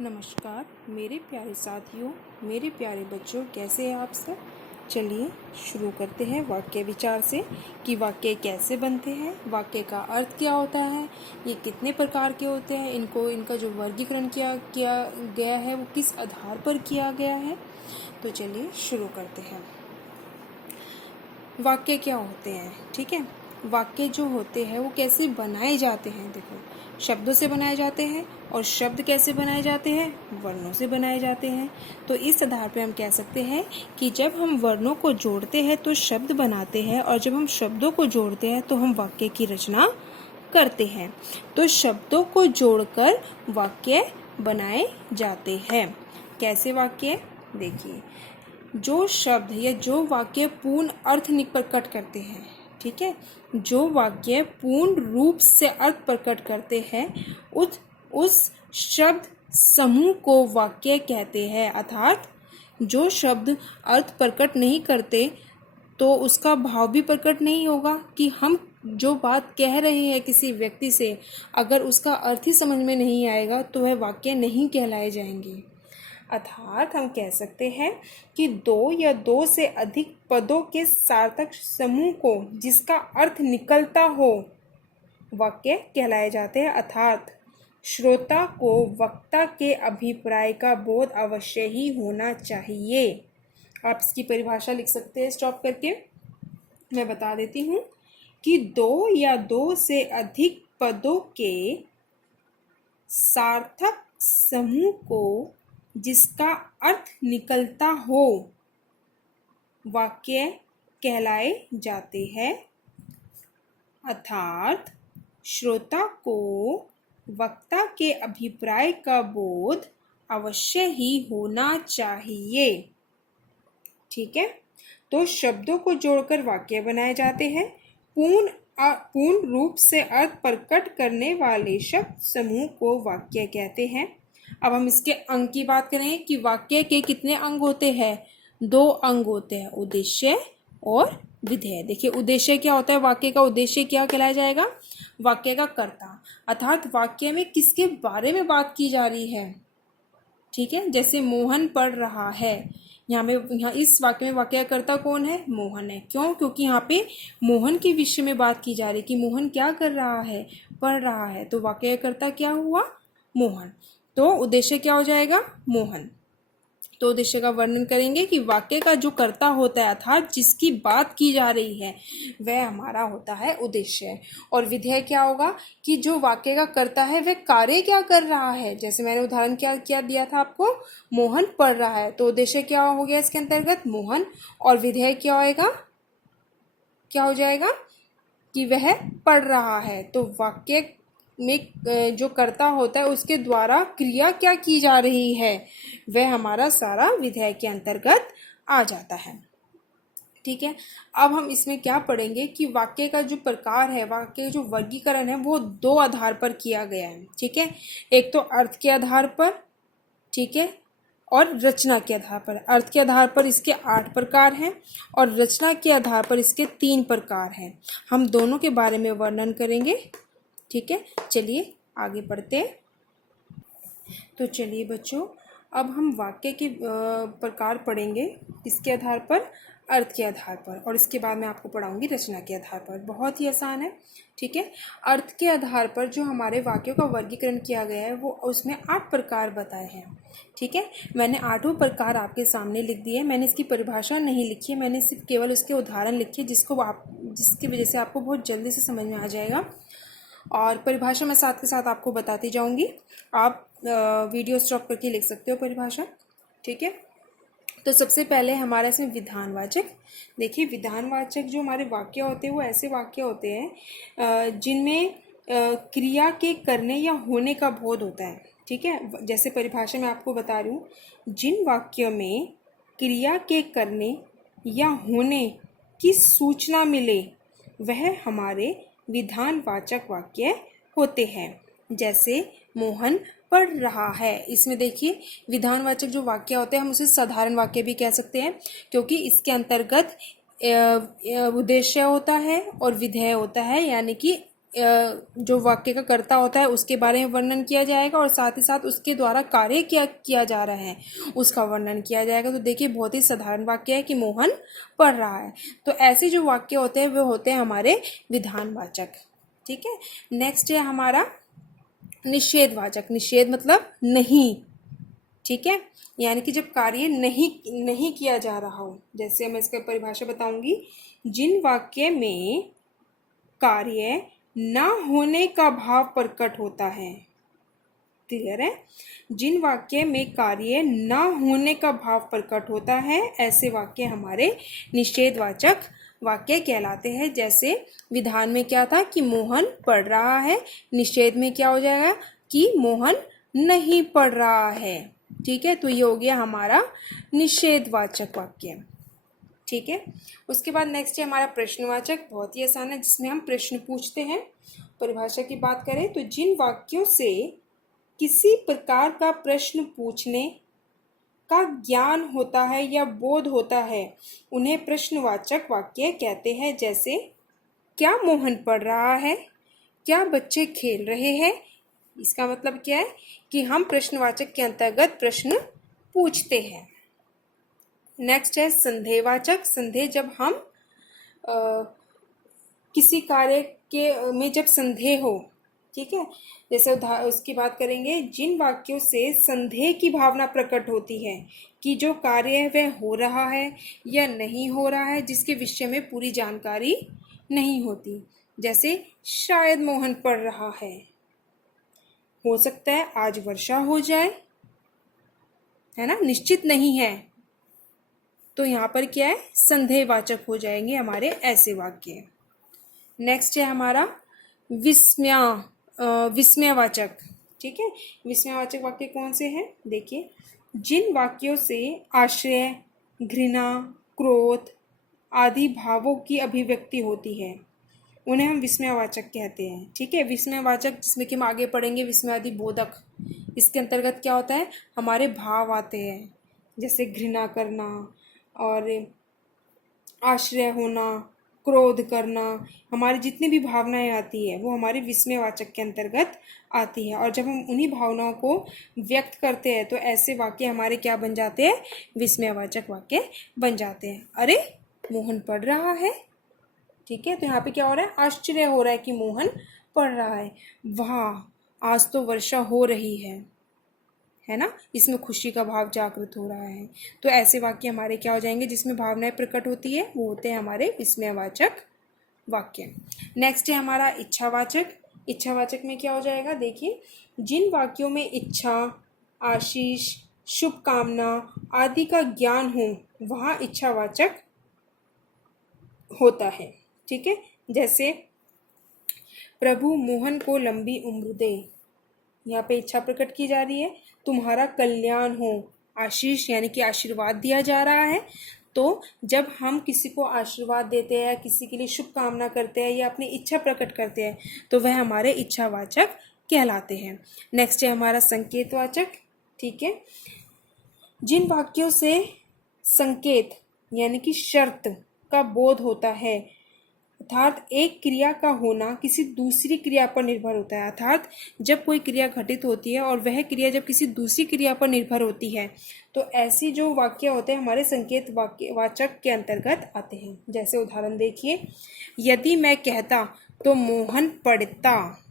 नमस्कार मेरे प्यारे साथियों, मेरे प्यारे बच्चों, कैसे हैं आप सब। चलिए शुरू करते हैं वाक्य विचार से कि वाक्य कैसे बनते हैं, वाक्य का अर्थ क्या होता है, ये कितने प्रकार के होते हैं, इनका जो वर्गीकरण किया गया है वो किस आधार पर किया गया है। तो चलिए शुरू करते हैं। वाक्य क्या होते हैं, ठीक है। वाक्य जो होते हैं वो कैसे बनाए जाते हैं। देखो, शब्दों से बनाए जाते हैं और शब्द कैसे बनाए जाते हैं, वर्णों से बनाए जाते हैं। तो इस आधार पे हम कह सकते हैं कि जब हम वर्णों को जोड़ते हैं तो शब्द बनाते हैं, और जब हम शब्दों को जोड़ते हैं तो हम वाक्य की रचना करते हैं। तो शब्दों को जोड़कर वाक्य बनाए जाते हैं। कैसे वाक्य, देखिए, जो शब्द या जो वाक्य पूर्ण अर्थ प्रकट करते हैं, ठीक है, जो वाक्य पूर्ण रूप से अर्थ प्रकट करते हैं उस शब्द समूह को वाक्य कहते हैं। अर्थात जो शब्द अर्थ प्रकट नहीं करते तो उसका भाव भी प्रकट नहीं होगा कि हम जो बात कह रहे हैं किसी व्यक्ति से, अगर उसका अर्थ ही समझ में नहीं आएगा तो वह वाक्य नहीं कहलाए जाएंगे। अर्थात हम कह सकते हैं कि दो या दो से अधिक पदों के सार्थक समूह को जिसका अर्थ निकलता हो वाक्य कहलाए जाते हैं। अर्थात श्रोता को वक्ता के अभिप्राय का बोध अवश्य ही होना चाहिए। आप इसकी परिभाषा लिख सकते हैं स्टॉप करके। मैं बता देती हूँ कि दो या दो से अधिक पदों के सार्थक समूह को जिसका अर्थ निकलता हो वाक्य कहलाए जाते हैं। अर्थात श्रोता को वक्ता के अभिप्राय का बोध अवश्य ही होना चाहिए, ठीक है। तो शब्दों को जोड़कर वाक्य बनाए जाते हैं। पूर्ण रूप से अर्थ प्रकट करने वाले शब्द समूह को वाक्य कहते हैं। अब हम इसके अंग की बात करें कि वाक्य के कितने अंग होते हैं। दो अंग होते हैं, उद्देश्य और विधेय। देखिए, उद्देश्य क्या होता है, वाक्य का उद्देश्य क्या कहलाया जाएगा, वाक्य का कर्ता। अर्थात वाक्य में किसके बारे में बात की जा रही है, ठीक है। जैसे मोहन पढ़ रहा है, यहाँ इस वाक्य में वाक्यकर्ता कौन है, मोहन है। क्यों, क्योंकि यहाँ पे मोहन के विषय में बात की जा रही है कि मोहन क्या कर रहा है, पढ़ रहा है। तो वाक्यकर्ता क्या हुआ, मोहन। तो उद्देश्य क्या हो जाएगा, मोहन। तो उद्देश्य का वर्णन करेंगे कि वाक्य का जो कर्ता होता है, अर्थात जिसकी बात की जा रही है, वह हमारा होता है उद्देश्य। और विधेय क्या होगा कि जो वाक्य का कर्ता है वह कार्य क्या कर रहा है। जैसे मैंने उदाहरण क्या दिया था आपको, मोहन पढ़ रहा है, तो उद्देश्य क्या हो गया इसके अंतर्गत, मोहन। और विधेय क्या होएगा, क्या हो जाएगा कि वह पढ़ रहा है। तो वाक्य में जो कर्ता होता है उसके द्वारा क्रिया क्या की जा रही है, वह हमारा सारा विधेय के अंतर्गत आ जाता है, ठीक है। अब हम इसमें क्या पढ़ेंगे कि वाक्य का जो प्रकार है, वाक्य का जो वर्गीकरण है, वो दो आधार पर किया गया है, ठीक है। एक तो अर्थ के आधार पर, ठीक है, और रचना के आधार पर। अर्थ के आधार पर इसके 8 प्रकार हैं और रचना के आधार पर इसके 3 प्रकार हैं। हम दोनों के बारे में वर्णन करेंगे, ठीक है। चलिए आगे बढ़ते हैं। तो चलिए बच्चों, अब हम वाक्य के प्रकार पढ़ेंगे किसके आधार पर, अर्थ के आधार पर, और इसके बाद मैं आपको पढ़ाऊंगी रचना के आधार पर। बहुत ही आसान है, ठीक है। अर्थ के आधार पर जो हमारे वाक्यों का वर्गीकरण किया गया है वो उसमें 8 प्रकार बताए हैं, ठीक है। मैंने 8 प्रकार आपके सामने लिख दिए। मैंने इसकी परिभाषा नहीं लिखी है, मैंने सिर्फ केवल उसके उदाहरण लिखे जिसकी वजह से आपको बहुत जल्दी से समझ में आ जाएगा। और परिभाषा मैं साथ के साथ आपको बताती जाऊंगी। आप वीडियो स्टॉप करके लिख सकते हो परिभाषा, ठीक है। तो सबसे पहले हमारा इसमें विधानवाचक। देखिए, विधानवाचक जो हमारे वाक्य होते हैं वो ऐसे वाक्य होते हैं जिनमें क्रिया के करने या होने का बोध होता है, ठीक है। जैसे परिभाषा में आपको बता रही हूँ, जिन वाक्यों में क्रिया के करने या होने की सूचना मिले वह हमारे विधानवाचक वाक्य होते हैं। जैसे मोहन पढ़ रहा है, इसमें देखिए विधानवाचक जो वाक्य होते हैं हम उसे साधारण वाक्य भी कह सकते हैं, क्योंकि इसके अंतर्गत उद्देश्य होता है और विधेय होता है, यानी कि जो वाक्य का कर्ता होता है उसके बारे में वर्णन किया जाएगा और साथ ही साथ उसके द्वारा कार्य क्या किया जा रहा है उसका वर्णन किया जाएगा। तो देखिए बहुत ही साधारण वाक्य है कि मोहन पढ़ रहा है। तो ऐसे जो वाक्य होते हैं वो होते हैं हमारे विधानवाचक। ठीक है, नेक्स्ट है हमारा निषेधवाचक। निषेध मतलब नहीं। ठीक है, यानी कि जब कार्य नहीं किया जा रहा हो। जैसे मैं इसका परिभाषा बताऊंगी, जिन वाक्य में कार्य ना होने का भाव प्रकट होता है। क्लियर है, जिन वाक्य में कार्य ना होने का भाव प्रकट होता है ऐसे वाक्य हमारे निषेधवाचक वाक्य कहलाते हैं। जैसे विधान में क्या था कि मोहन पढ़ रहा है, निषेध में क्या हो जाएगा कि मोहन नहीं पढ़ रहा है। ठीक है, तो ये हो गया हमारा निषेधवाचक वाक्य। ठीक है, उसके बाद नेक्स्ट है हमारा प्रश्नवाचक। बहुत ही आसान है, जिसमें हम प्रश्न पूछते हैं। परिभाषा की बात करें तो जिन वाक्यों से किसी प्रकार का प्रश्न पूछने का ज्ञान होता है या बोध होता है उन्हें प्रश्नवाचक वाक्य कहते हैं। जैसे क्या मोहन पढ़ रहा है, क्या बच्चे खेल रहे हैं। इसका मतलब क्या है कि हम प्रश्नवाचक के अंतर्गत प्रश्न पूछते हैं। नेक्स्ट है संदेहवाचक। संदेह जब हम किसी कार्य के में जब संदेह हो। ठीक है, जैसे उसकी बात करेंगे, जिन वाक्यों से संदेह की भावना प्रकट होती है कि जो कार्य है वह हो रहा है या नहीं हो रहा है, जिसके विषय में पूरी जानकारी नहीं होती। जैसे शायद मोहन पढ़ रहा है, हो सकता है आज वर्षा हो जाए, है ना, निश्चित नहीं है। तो यहाँ पर क्या है, संदेहवाचक हो जाएंगे हमारे ऐसे वाक्य। नेक्स्ट है हमारा विस्मयवाचक। ठीक है, विस्मयवाचक वाक्य कौन से हैं? देखिए, जिन वाक्यों से आश्चर्य, घृणा, क्रोध आदि भावों की अभिव्यक्ति होती है उन्हें हम विस्मयवाचक कहते हैं। ठीक है, विस्मयवाचक जिसमें कि हम आगे पढ़ेंगे विस्मयादि बोधक, इसके अंतर्गत क्या होता है, हमारे भाव आते हैं। जैसे घृणा करना और आश्चर्य होना, क्रोध करना, हमारी जितनी भी भावनाएं आती है वो हमारे विस्मयवाचक के अंतर्गत आती है। और जब हम उन्हीं भावनाओं को व्यक्त करते हैं तो ऐसे वाक्य हमारे क्या बन जाते हैं, विस्मयवाचक वाक्य बन जाते हैं। अरे मोहन पढ़ रहा है। ठीक है, तो यहाँ पे क्या हो रहा है, आश्चर्य हो रहा है कि मोहन पढ़ रहा है। वाह आज तो वर्षा हो रही है ना, इसमें खुशी का भाव जागृत हो रहा है। तो ऐसे वाक्य हमारे क्या हो जाएंगे जिसमें भावनाएं प्रकट होती है, वो होते हैं हमारे विस्मयवाचक वाक्य। नेक्स्ट है हमारा इच्छावाचक। इच्छावाचक में क्या हो जाएगा, देखिए, जिन वाक्यों में इच्छा, आशीष, शुभकामना आदि का ज्ञान हो वहाँ इच्छावाचक होता है। ठीक है, जैसे प्रभु मोहन को लंबी उम्र दे, यहाँ पे इच्छा प्रकट की जा रही है। तुम्हारा कल्याण हो, आशीष यानी कि आशीर्वाद दिया जा रहा है। तो जब हम किसी को आशीर्वाद देते हैं, किसी के लिए शुभकामना करते हैं या अपनी इच्छा प्रकट करते हैं तो वह हमारे इच्छावाचक कहलाते हैं। नेक्स्ट है हमारा संकेतवाचक। ठीक है, जिन वाक्यों से संकेत यानी कि शर्त का बोध होता है, अर्थात एक क्रिया का होना किसी दूसरी क्रिया पर निर्भर होता है। अर्थात जब कोई क्रिया घटित होती है और वह क्रिया जब किसी दूसरी क्रिया पर निर्भर होती है तो ऐसी जो वाक्य होते हैं हमारे संकेत वाचक के अंतर्गत आते हैं। जैसे उदाहरण देखिए, यदि मैं कहता तो मोहन पढ़ता,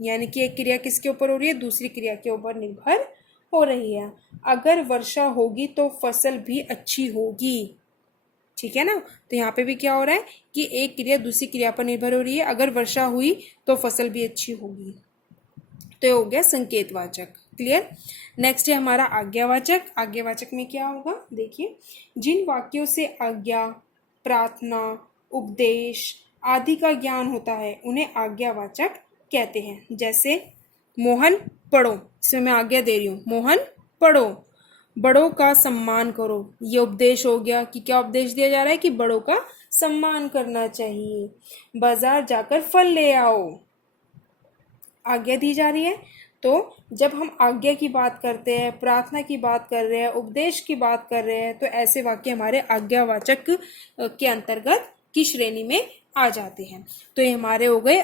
यानी कि एक क्रिया किसके ऊपर हो रही है, दूसरी क्रिया के ऊपर निर्भर हो रही है। अगर वर्षा होगी तो फसल भी अच्छी होगी। ठीक है ना, तो यहाँ पे भी क्या हो रहा है कि एक क्रिया दूसरी क्रिया पर निर्भर हो रही है। अगर वर्षा हुई तो फसल भी अच्छी होगी। तो ये हो गया संकेतवाचक। क्लियर। नेक्स्ट है हमारा आज्ञावाचक। आज्ञावाचक में क्या होगा, देखिए, जिन वाक्यों से आज्ञा, प्रार्थना, उपदेश आदि का ज्ञान होता है उन्हें आज्ञावाचक कहते हैं। जैसे मोहन पढ़ो, इसमें मैं आज्ञा दे रही हूँ, मोहन पढ़ो, बड़ों का सम्मान करो। ये उपदेश हो गया कि क्या उपदेश दिया जा रहा है कि बड़ों का सम्मान करना चाहिए। बाजार जाकर फल ले आओ, आज्ञा दी जा रही है। तो जब हम आज्ञा की बात करते हैं, प्रार्थना की बात कर रहे हैं, उपदेश की बात कर रहे हैं तो ऐसे वाक्य हमारे आज्ञावाचक के अंतर्गत की श्रेणी में आ जाते हैं। तो ये हमारे हो गए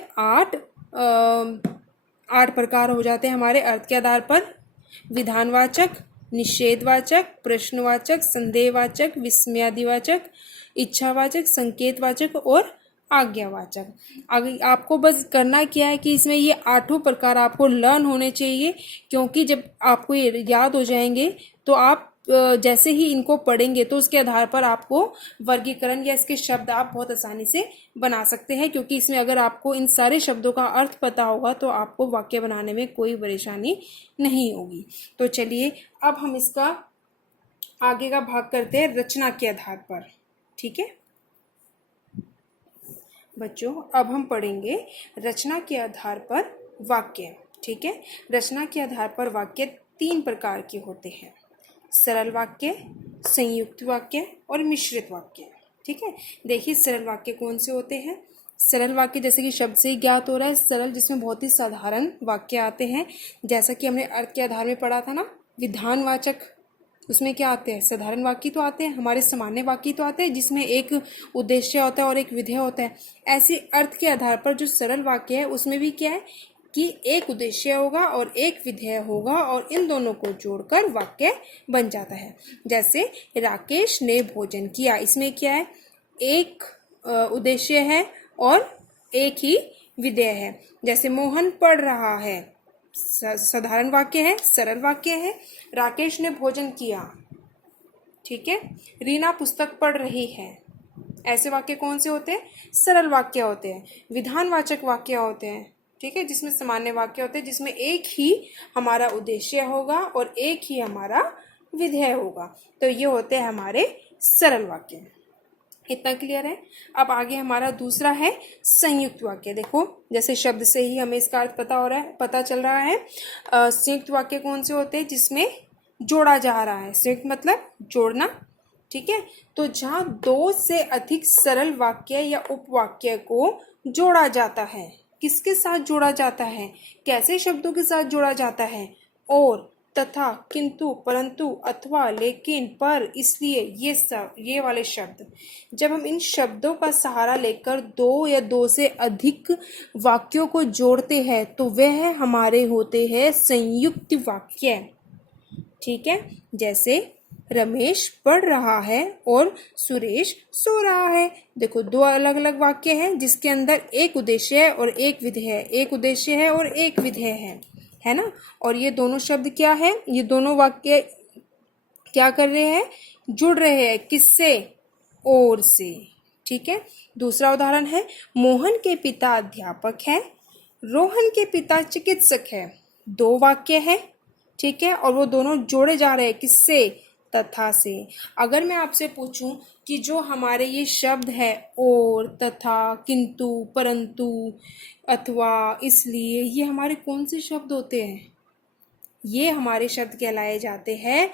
8 प्रकार हो जाते हैं हमारे अर्थ के आधार पर। विधानवाचक, निषेधवाचक, प्रश्नवाचक, संदेहवाचक, विस्मयादिवाचक, इच्छावाचक, संकेतवाचक और आज्ञावाचक। आगे आपको बस करना क्या है कि इसमें ये 8 प्रकार आपको लर्न होने चाहिए, क्योंकि जब आपको ये याद हो जाएंगे तो आप जैसे ही इनको पढ़ेंगे तो उसके आधार पर आपको वर्गीकरण या इसके शब्द आप बहुत आसानी से बना सकते हैं, क्योंकि इसमें अगर आपको इन सारे शब्दों का अर्थ पता होगा तो आपको वाक्य बनाने में कोई परेशानी नहीं होगी। तो चलिए अब हम इसका आगे का भाग करते हैं रचना के आधार पर। ठीक है बच्चों, अब हम पढ़ेंगे रचना के आधार पर वाक्य। ठीक है, रचना के आधार पर वाक्य 3 प्रकार के होते हैं, सरल वाक्य, संयुक्त वाक्य और मिश्रित वाक्य। ठीक है, देखिए सरल वाक्य कौन से होते हैं। सरल वाक्य जैसे कि शब्द से ही ज्ञात हो रहा है, सरल जिसमें बहुत ही साधारण वाक्य आते हैं, जैसा कि हमने अर्थ के आधार में पढ़ा था ना। विधानवाचक, उसमें क्या आते हैं, साधारण वाक्य तो आते हैं, हमारे सामान्य वाक्य तो आते हैं जिसमें एक उद्देश्य होता है और एक विधेय होता है। ऐसे अर्थ के आधार पर जो सरल वाक्य है उसमें भी क्या है कि एक उद्देश्य होगा और एक विधेय होगा और इन दोनों को जोड़कर वाक्य बन जाता है। जैसे राकेश ने भोजन किया, इसमें क्या है, एक उद्देश्य है और एक ही विधेय है। जैसे मोहन पढ़ रहा है, साधारण वाक्य है, सरल वाक्य है। राकेश ने भोजन किया, ठीक है। रीना पुस्तक पढ़ रही है, ऐसे वाक्य कौन से होते हैं, सरल वाक्य होते हैं। विधानवाचक वाक्य होते हैं, ठीक है, जिसमें सामान्य वाक्य होते हैं जिसमें एक ही हमारा उद्देश्य होगा और एक ही हमारा विधेय होगा। तो ये होते हैं हमारे सरल वाक्य। इतना क्लियर है। अब आगे हमारा दूसरा है संयुक्त वाक्य। देखो जैसे शब्द से ही हमें इसका अर्थ पता चल रहा है। संयुक्त वाक्य कौन से होते हैं, जिसमें जोड़ा जा रहा है। संयुक्त मतलब जोड़ना, ठीक है। तो जहाँ 2 से अधिक सरल वाक्य या उपवाक्य को जोड़ा जाता है, किसके साथ जोड़ा जाता है, कैसे शब्दों के साथ जोड़ा जाता है, और, तथा, किंतु, परंतु, अथवा, लेकिन, पर, इसलिए, ये वाले शब्द, जब हम इन शब्दों का सहारा लेकर 2 या 2 से अधिक वाक्यों को जोड़ते हैं तो वह हमारे होते हैं संयुक्त वाक्य। ठीक है, जैसे रमेश पढ़ रहा है और सुरेश सो रहा है। देखो 2 अलग अलग वाक्य हैं जिसके अंदर एक उद्देश्य है और एक विधेय है, एक उद्देश्य है और एक विधेय है ना। और ये दोनों शब्द क्या है, ये दोनों वाक्य क्या कर रहे हैं, जुड़ रहे हैं, किससे, और से। ठीक है, दूसरा उदाहरण है, मोहन के पिता अध्यापक है, रोहन के पिता चिकित्सक है। 2 वाक्य है, ठीक है, और वो दोनों जोड़े जा रहे हैं, किससे, तथा से। अगर मैं आपसे पूछूं कि जो हमारे ये शब्द है, और, तथा, किंतु, परंतु, अथवा, इसलिए, ये हमारे कौन से शब्द होते हैं, ये हमारे शब्द कहलाए जाते हैं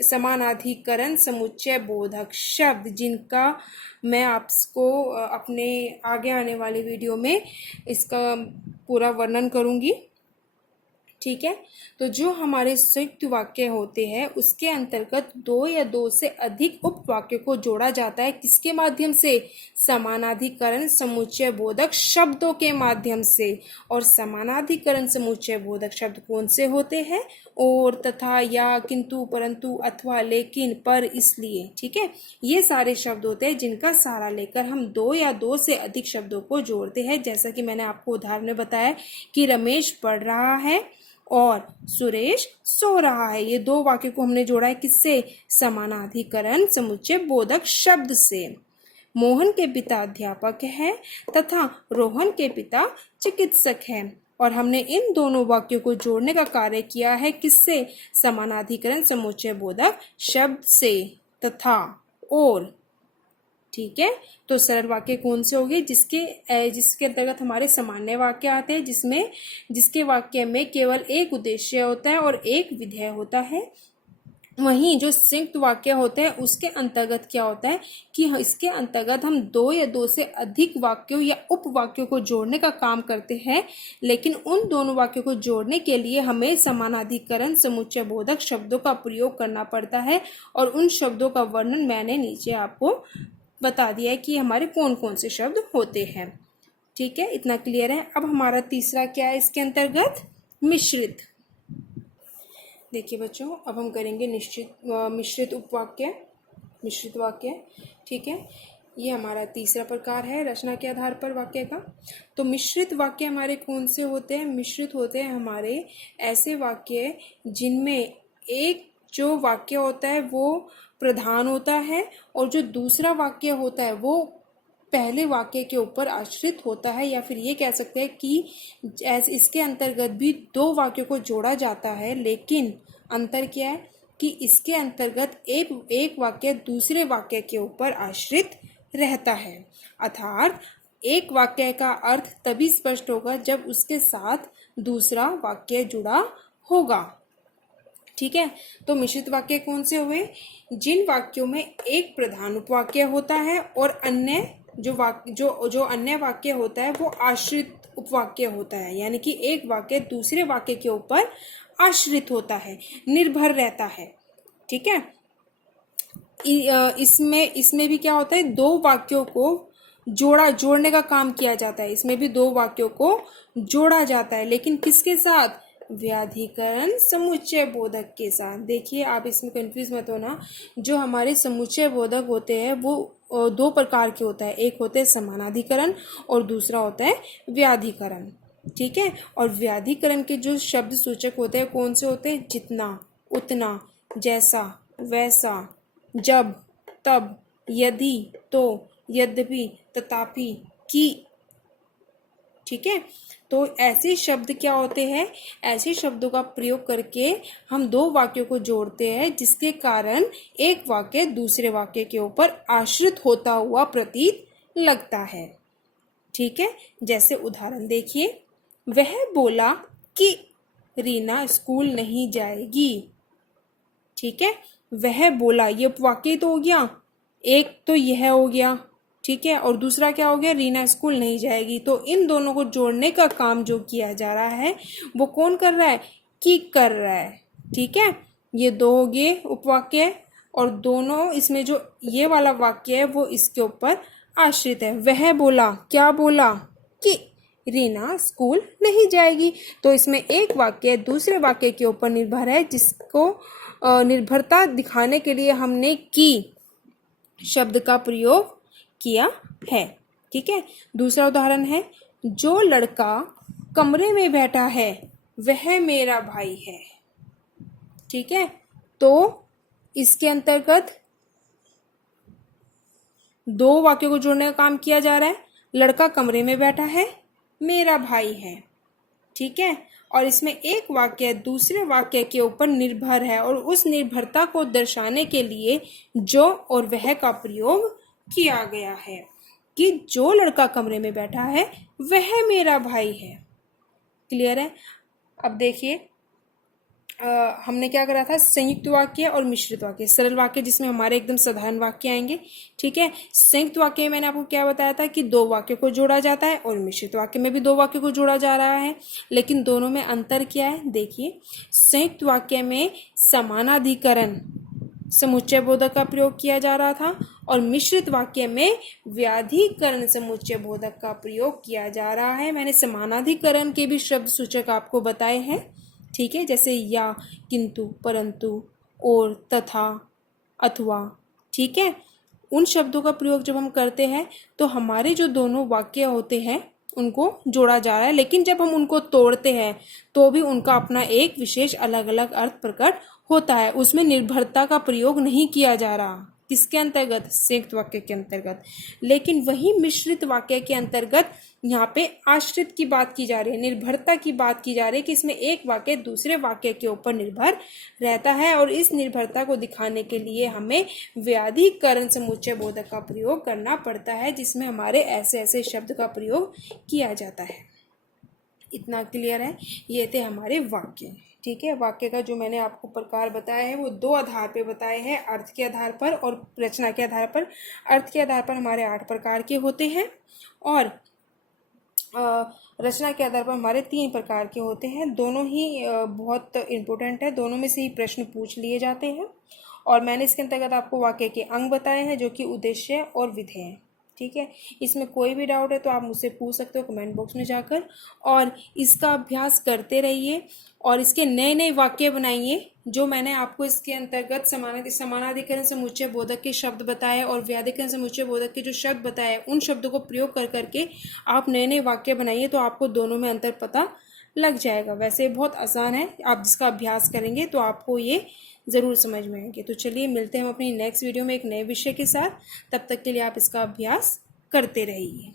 समानाधिकरण समुच्चय बोधक शब्द, जिनका मैं आपको अपने आगे आने वाली वीडियो में इसका पूरा वर्णन करूंगी। ठीक है, तो जो हमारे संयुक्त वाक्य होते हैं उसके अंतर्गत 2 या 2 से अधिक उपवाक्य को जोड़ा जाता है, किसके माध्यम से, समानाधिकरण समुच्चय बोधक शब्दों के माध्यम से। और समानाधिकरण समुच्चय बोधक शब्द कौन से होते हैं, और, तथा, या, किंतु, परंतु, अथवा, लेकिन, पर, इसलिए। ठीक है, ये सारे शब्द होते हैं जिनका सहारा लेकर हम 2 या 2 से अधिक शब्दों को जोड़ते हैं। जैसा कि मैंने आपको उदाहरण में बताया कि रमेश पढ़ रहा है और सुरेश सो रहा है। ये 2 वाक्य को हमने जोड़ा है किससे, समानाधिकरण समुच्चय बोधक शब्द से। मोहन के पिता अध्यापक है तथा रोहन के पिता चिकित्सक है, और हमने इन दोनों वाक्यों को जोड़ने का कार्य किया है किससे, समानाधिकरण समुच्चय बोधक शब्द से, तथा, और। ठीक है, तो सरल वाक्य कौन से होंगे, जिसके अंतर्गत हमारे सामान्य वाक्य आते हैं, जिसके वाक्य में केवल एक उद्देश्य होता है और एक विधेय होता है। वहीं जो संयुक्त वाक्य होते हैं उसके अंतर्गत क्या होता है कि इसके अंतर्गत हम 2 या 2 से अधिक वाक्यों या उपवाक्यों को जोड़ने का काम करते हैं, लेकिन उन दोनों वाक्यों को जोड़ने के लिए हमें समानाधिकरण समुच्चय बोधक शब्दों का प्रयोग करना पड़ता है, और उन शब्दों का वर्णन मैंने नीचे आपको बता दिया है कि हमारे कौन कौन से शब्द होते हैं। ठीक है, इतना क्लियर है। अब हमारा तीसरा क्या है इसके अंतर्गत? मिश्रित। देखिए बच्चों, अब हम करेंगे मिश्रित उपवाक्य, मिश्रित वाक्य। ठीक है, ये हमारा तीसरा प्रकार है रचना के आधार पर वाक्य का। तो मिश्रित वाक्य हमारे कौन से होते हैं? मिश्रित होते हैं हमारे ऐसे वाक्य जिनमें एक जो वाक्य होता है वो प्रधान होता है और जो दूसरा वाक्य होता है वो पहले वाक्य के ऊपर आश्रित होता है, या फिर ये कह सकते हैं कि इसके अंतर्गत भी दो वाक्यों को जोड़ा जाता है, लेकिन अंतर क्या है कि इसके अंतर्गत एक वाक्य दूसरे वाक्य के ऊपर आश्रित रहता है। अर्थात एक वाक्य का अर्थ तभी स्पष्ट होगा जब उसके साथ दूसरा वाक्य जुड़ा होगा। ठीक है, तो मिश्रित वाक्य कौन से हुए? जिन वाक्यों में एक प्रधान उपवाक्य होता है और अन्य जो अन्य वाक्य होता है वो आश्रित उपवाक्य होता है, यानी कि एक वाक्य दूसरे वाक्य के ऊपर आश्रित होता है, निर्भर रहता है। ठीक है, इसमें भी क्या होता है? दो वाक्यों को जोड़ने का काम किया जाता है। इसमें भी दो वाक्यों को जोड़ा जाता है, लेकिन किसके साथ? व्याधिकरण समुच्चय बोधक के साथ। देखिए, आप इसमें कंफ्यूज मत होना। जो हमारे समुच्चय बोधक होते हैं वो दो प्रकार के होता है। एक होते हैं समानाधिकरण और दूसरा होता है व्याधिकरण। ठीक है, और व्याधिकरण के जो शब्द सूचक होते हैं कौन से होते हैं? जितना, उतना, जैसा, वैसा, जब, तब, यदि, तो, यद्यपि, तथापि, कि। ठीक है, तो ऐसे शब्द क्या होते हैं? ऐसे शब्दों का प्रयोग करके हम दो वाक्यों को जोड़ते हैं, जिसके कारण एक वाक्य दूसरे वाक्य के ऊपर आश्रित होता हुआ प्रतीत लगता है। ठीक है, जैसे उदाहरण देखिए, वह बोला कि रीना स्कूल नहीं जाएगी। ठीक है, वह बोला, ये वाक्य तो हो गया, एक तो यह हो गया। ठीक है, और दूसरा क्या हो गया? रीना स्कूल नहीं जाएगी। तो इन दोनों को जोड़ने का काम जो किया जा रहा है वो कौन कर रहा है? कि कर रहा है। ठीक है, ये दो हो गए उपवाक्य, और दोनों इसमें जो ये वाला वाक्य है वो इसके ऊपर आश्रित है। वह बोला, क्या बोला? कि रीना स्कूल नहीं जाएगी। तो इसमें एक वाक्य दूसरे वाक्य के ऊपर निर्भर है, जिसको निर्भरता दिखाने के लिए हमने की शब्द का प्रयोग किया है। ठीक है, दूसरा उदाहरण है, जो लड़का कमरे में बैठा है वह मेरा भाई है। ठीक है, तो इसके अंतर्गत दो वाक्यों को जोड़ने का काम किया जा रहा है। लड़का कमरे में बैठा है, मेरा भाई है। ठीक है, और इसमें एक वाक्य दूसरे वाक्य के ऊपर निर्भर है, और उस निर्भरता को दर्शाने के लिए जो और वह का प्रयोग किया गया है कि जो लड़का कमरे में बैठा है वह मेरा भाई है। क्लियर है? अब देखिए, हमने क्या करा था? संयुक्त वाक्य और मिश्रित वाक्य। सरल वाक्य जिसमें हमारे एकदम साधारण वाक्य आएंगे। ठीक है, संयुक्त वाक्य में मैंने आपको क्या बताया था कि दो वाक्यों को जोड़ा जाता है, और मिश्रित वाक्य में भी दो वाक्यों को जोड़ा जा रहा है, लेकिन दोनों में अंतर क्या है? देखिए, संयुक्त वाक्य में समानाधिकरण समुच्चय बोधक का प्रयोग किया जा रहा था, और मिश्रित वाक्य में व्याधिकरण समुच्चय बोधक का प्रयोग किया जा रहा है। मैंने समानाधिकरण के भी शब्द सूचक आपको बताए हैं। ठीक है, जैसे या, किंतु, परंतु, और, तथा, अथवा। ठीक है, उन शब्दों का प्रयोग जब हम करते हैं तो हमारे जो दोनों वाक्य होते हैं उनको जोड़ा जा रहा है, लेकिन जब हम उनको तोड़ते हैं तो भी उनका अपना एक विशेष अलग अलग अर्थ प्रकट होता है। उसमें निर्भरता का प्रयोग नहीं किया जा रहा। किसके अंतर्गत? संयुक्त वाक्य के अंतर्गत। लेकिन वही मिश्रित वाक्य के अंतर्गत यहाँ पे आश्रित की बात की जा रही है, निर्भरता की बात की जा रही है कि इसमें एक वाक्य दूसरे वाक्य के ऊपर निर्भर रहता है, और इस निर्भरता को दिखाने के लिए हमें व्याधिकरण समुच्चय बोधक का प्रयोग करना पड़ता है, जिसमें हमारे ऐसे ऐसे शब्द का प्रयोग किया जाता है। इतना क्लियर है? ये थे हमारे वाक्य। ठीक है, वाक्य का जो मैंने आपको प्रकार बताया है वो दो आधार पे बताए हैं, अर्थ के आधार पर और रचना के आधार पर। अर्थ के आधार पर हमारे 8 प्रकार के होते हैं, और रचना के आधार पर हमारे 3 प्रकार के होते हैं। दोनों ही बहुत इम्पोर्टेंट है, दोनों में से ही प्रश्न पूछ लिए जाते हैं। और मैंने इसके अंतर्गत आपको वाक्य के अंग बताए हैं जो कि उद्देश्य और विधेय हैं। ठीक है, इसमें कोई भी डाउट है तो आप मुझसे पूछ सकते हो कमेंट बॉक्स में जाकर, और इसका अभ्यास करते रहिए और इसके नए नए वाक्य बनाइए। जो मैंने आपको इसके अंतर्गत समानाधिकरण समुच्चय बोधक के शब्द बताए और व्याधिकरण समुच्चय बोधक के जो शब्द बताए, उन शब्दों को प्रयोग कर करके आप नए नए वाक्य बनाइए, तो आपको दोनों में अंतर पता लग जाएगा। वैसे बहुत आसान है, आप जिसका अभ्यास करेंगे तो आपको ये ज़रूर समझ में आएंगे। तो चलिए मिलते हैं हम अपनी नेक्स्ट वीडियो में एक नए विषय के साथ। तब तक के लिए आप इसका अभ्यास करते रहिए।